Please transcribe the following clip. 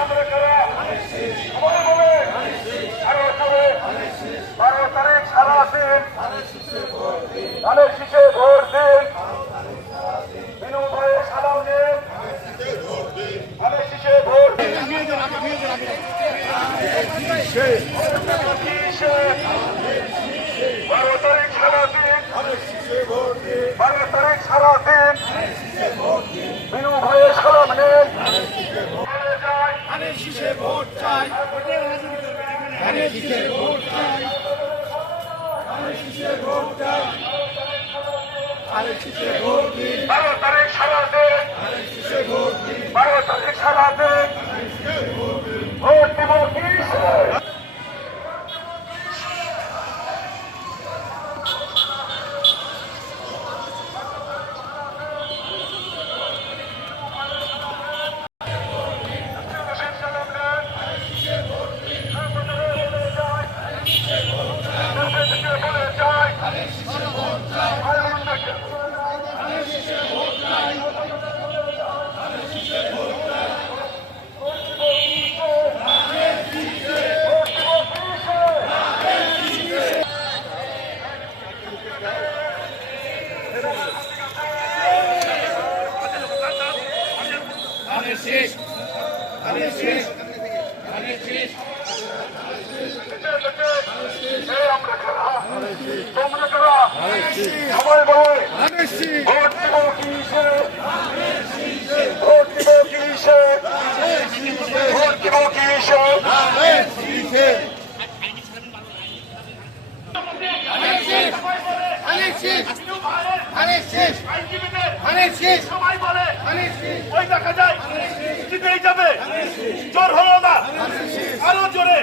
আমরা কারা? সবাই বলে আরো জোরে 12 তারিখ সারা দিন ধানের শীষে ভোট দিন, বিনু ভাইয়ে সালাম দিন, ধানের শীষে ভোট দিন। 12 তারিখ সারা দিন, 12 তারিখ সারা দিন বিনু ভাইয়ে সালাম নিন। ধানের শীষে ভোট চাই, ধানের শীষে ভোট চাই, ধানের শীষে ভোট চাই, ধানের শীষে ভোট দিন, 12 তারিখ সারা দিন, ধানের শীষে ভোট দিন, 12 তারিখ সারা দিন ভোট দিব কিসে? ধানের শীষ, ধানের শীষ, ধানের শীষ, আমরা কারা? তোমরা কারা? সবাই বলে ধানের শীষ, ভোট দিব কিসে? ভোট দিব কিসে? ভোট দিব কিসে? ধানের শীষে, ধানের শীষ, ধানের শীষ, ধানের শীষ, ধানের শীষ, সবাই বলে ধানের শীষ, ওই দেখা যায় জিতেই যাবে, জোর হলো না, আরো জোরে।